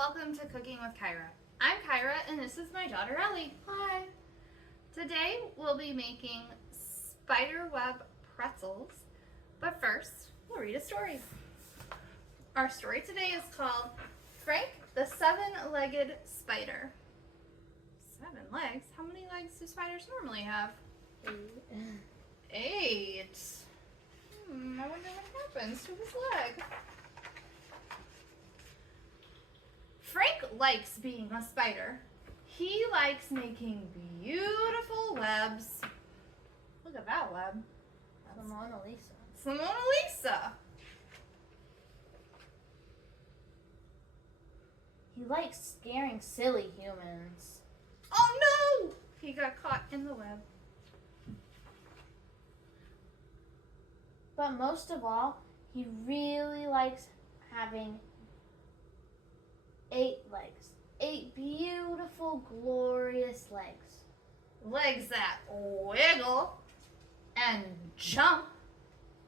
welcome to Cooking with Kyra. I'm Kyra and this is my daughter Ellie. Hi. Today we'll be making spiderweb pretzels, but first we'll read a story. Our story today is called Frank the Seven-Legged Spider. 7 legs? How many legs do spiders normally have? 8. I wonder what happens to his leg. Frank likes being a spider. He likes making beautiful webs. Look at that web. The Mona Lisa. It's the Mona Lisa. He likes scaring silly humans. Oh no! He got caught in the web. But most of all, he really likes having 8 legs. 8 beautiful, glorious legs. Legs that wiggle and jump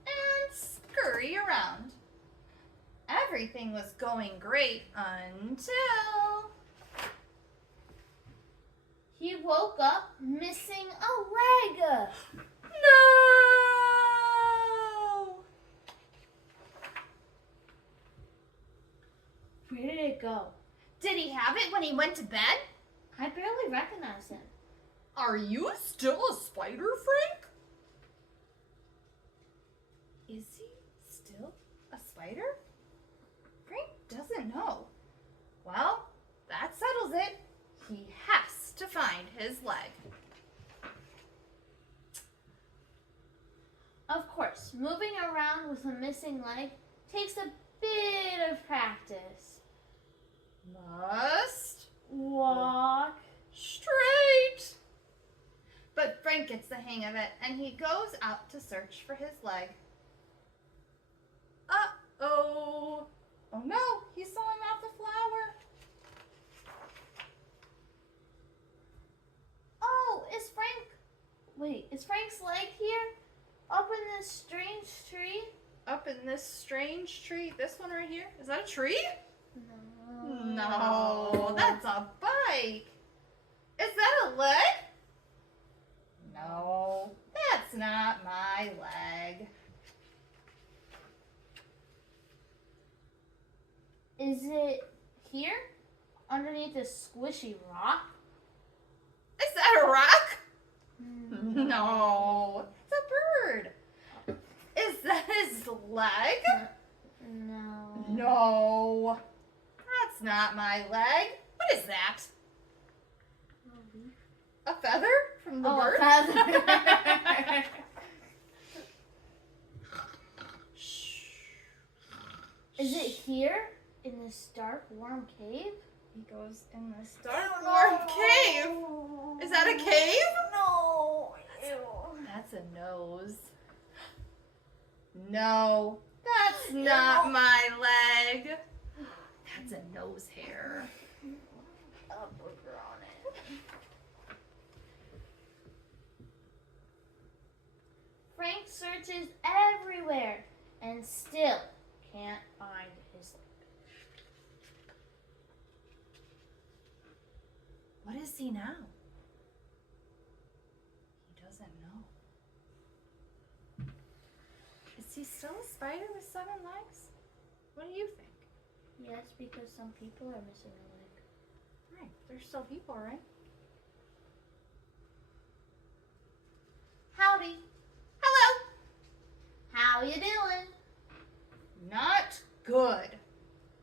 and scurry around. Everything was going great until He woke up missing a leg. no! Where did it go? Did he have it when he went to bed? I barely recognize him. Are you still a spider, Frank? Is he still a spider? Frank doesn't know. Well, that settles it. He has to find his leg. Of course, moving around with a missing leg takes a bit of practice. Must Walk. straight. But Frank gets the hang of it, and he goes out to search for his leg. Uh-oh. Oh no, he's sawing off the flower. Oh, is Frank's leg here? Up in this strange tree? Up in this strange tree. This one right here. Is that a tree? No. No, that's a bike. Is that a leg? No, that's not my leg. Is it here? Underneath this squishy rock? Is that a rock? No, it's a bird. Is that his leg? No. No, that's not my leg. What is that? A feather from the bird? A feather. Is it here in this dark, warm cave? He goes in this dark, warm cave. Is that a cave? No. That's a nose. No, that's not my leg. That's a nose hair. A booger on it. Frank searches everywhere and still can't find his leg. What is he now? He doesn't know. Is he still a spider with 7 legs? What do you think? Yes, because some people are missing a leg. Right, there's still people, right? Howdy. Hello. How you doing? Not good.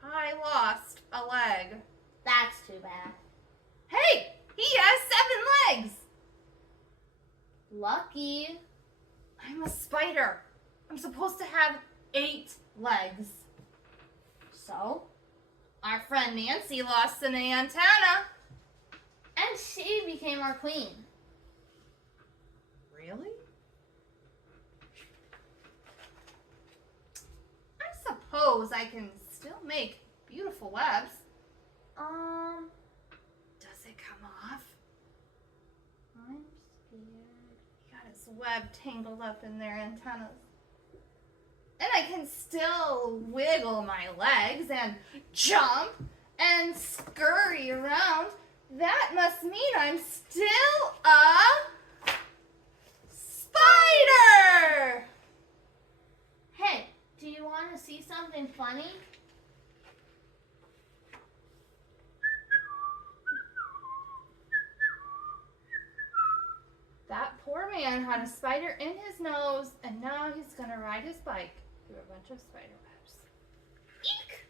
I lost a leg. That's too bad. Hey, he has 7 legs. Lucky. I'm a spider. I'm supposed to have 8 legs. So, our friend Nancy lost an antenna. And she became our queen. Really? I suppose I can still make beautiful webs. Does it come off? I'm scared. He got his web tangled up in their antennas. And I can still wiggle my legs and jump and scurry around. That must mean I'm still a spider! Hey, do you want to see something funny? That poor man had a spider in his nose, and now he's gonna ride his bike through a bunch of spider webs. Eek!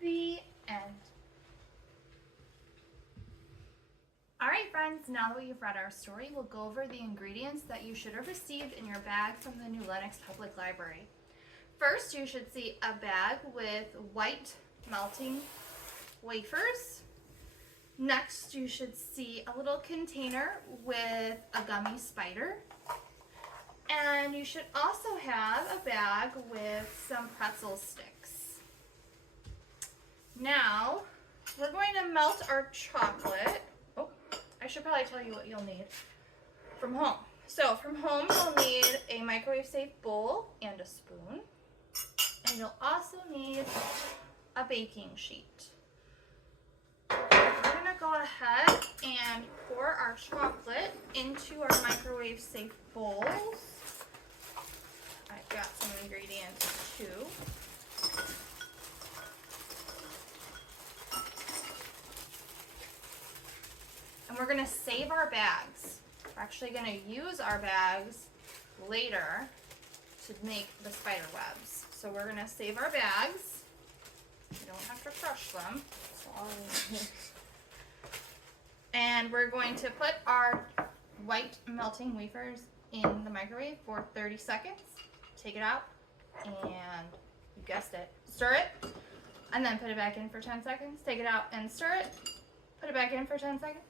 The end. Alright friends, now that we've read our story, we'll go over the ingredients that you should have received in your bag from the New Lenox Public Library. First, you should see a bag with white melting wafers. Next, you should see a little container with a gummy spider. And you should also have a bag with some pretzel sticks. Now, we're going to melt our chocolate. Oh, I should probably tell you what you'll need from home. So from home, you'll need a microwave-safe bowl and a spoon. And you'll also need a baking sheet. We're gonna go ahead and pour our chocolate into our microwave-safe bowls. I've got some ingredients too. And we're gonna save our bags. We're actually gonna use our bags later to make the spider webs. So we're gonna save our bags. You don't have to crush them. And we're going to put our white melting wafers in the microwave for 30 seconds. Take it out and, you guessed it, stir it. And then put it back in for 10 seconds. Take it out and stir it. Put it back in for 10 seconds.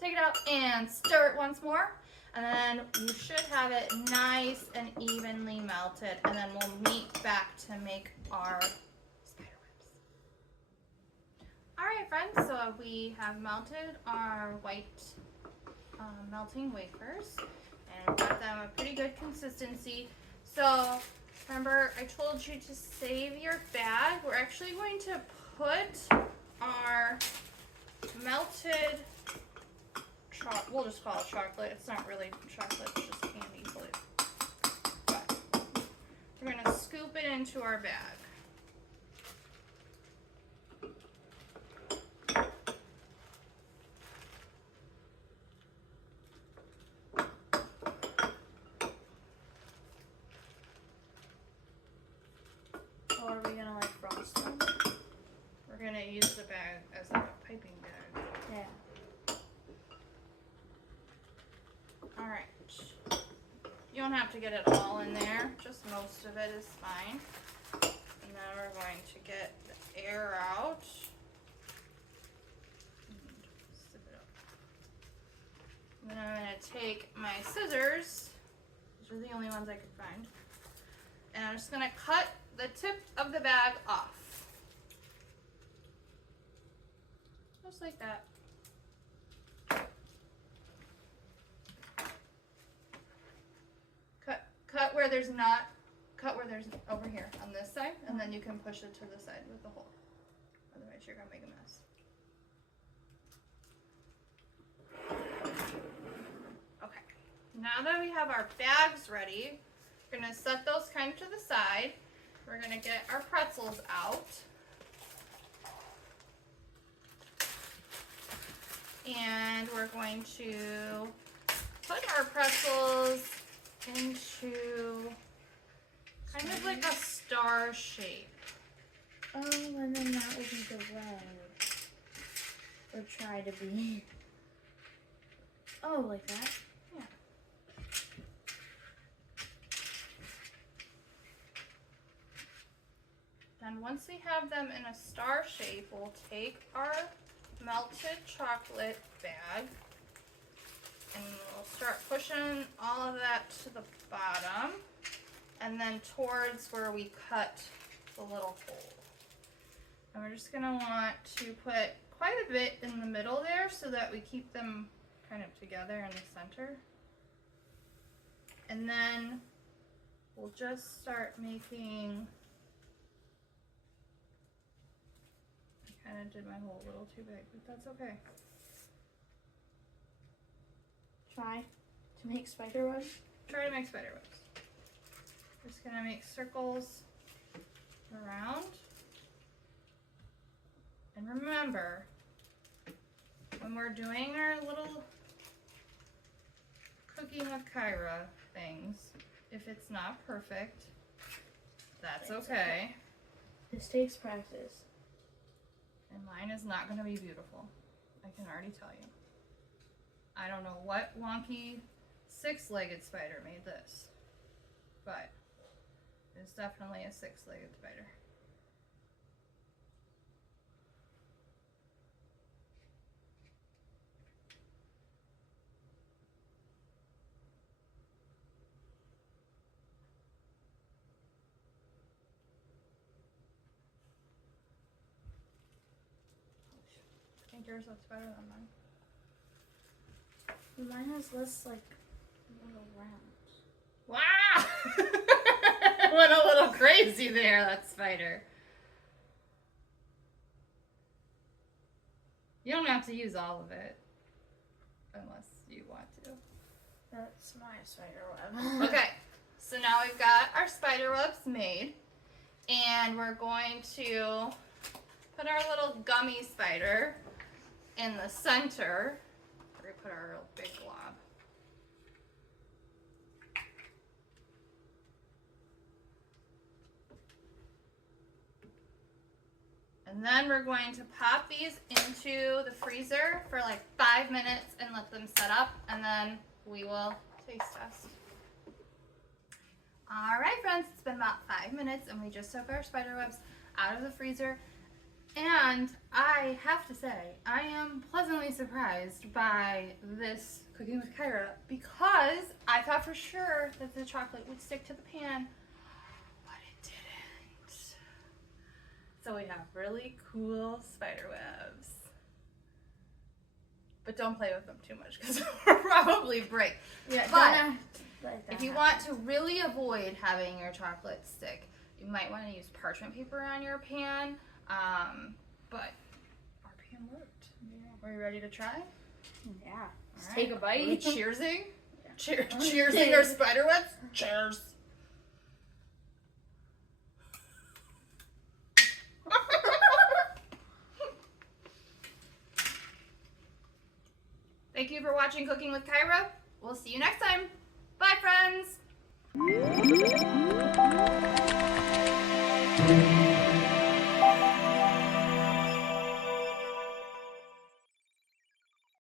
Take it out and stir it once more. And then you should have it nice and evenly melted. And then we'll meet back to make our spider webs. Alright friends, so we have melted our white melting wafers. And we've got them a pretty good consistency. So remember I told you to save your bag. We're actually going to put our melted we'll just call it chocolate. It's not really chocolate, it's just candy flute. But we're going to scoop it into our bag. Or are we gonna like frost them? We're going to use the bag as like a piping bag. Yeah. Alright. You don't have to get it all in there, just most of it is fine. And then we're going to get the air out. And sip it up. And then I'm going to take my scissors, these are the only ones I could find, and I'm just going to cut the tip of the bag off. Just like that. Cut where there's not, cut where there's over here on this side, and then you can push it to the side with the hole. Otherwise you're gonna make a mess. Okay, now that we have our bags ready, we're gonna set those kind of to the side. We're gonna get our pretzels out. And we're going to put our pretzels into kind of like a star shape. Oh, and then that will be the red. Or try to be. Oh, like that? Yeah. Then once we have them in a star shape, we'll take our melted chocolate bag and we'll start pushing all of that to the bottom and then towards where we cut the little hole. And we're just going to want to put quite a bit in the middle there so that we keep them kind of together in the center. And then we'll just start making. I kind of did my hole a little too big, but that's okay. Try to make spider webs. Try to make spider webs. Just gonna make circles around. And remember, when we're doing our little cooking with Kyra things, if it's not perfect, that's okay. This takes practice. And mine is not going to be beautiful. I can already tell you. I don't know what wonky six-legged spider made this, but it's definitely a six-legged spider. I think yours looks better than mine. Mine has less like little rounds. Wow! Went a little crazy there, that spider. You don't have to use all of it, unless you want to. That's my spider web. Okay, so now we've got our spider webs made, and we're going to put our little gummy spider in the center. We're gonna put our real big glob. And then we're going to pop these into the freezer for like 5 minutes and let them set up, and then we will taste test. All right, friends, it's been about 5 minutes and we just took our spider webs out of the freezer. And I have to say, I am pleasantly surprised by this cooking with Kyra because I thought for sure that the chocolate would stick to the pan, but it didn't. So we have really cool spider webs. But don't play with them too much because they'll probably break. Yeah, but if you want to really avoid having your chocolate stick, you might want to use parchment paper on your pan. But our pan worked. Yeah. Are you ready to try? Yeah. Let's All take a right. bite. Are we cheersing? Yeah. Cheersing our spider webs? Cheers. Thank you for watching Cooking with Kyra. We'll see you next time. Bye, friends.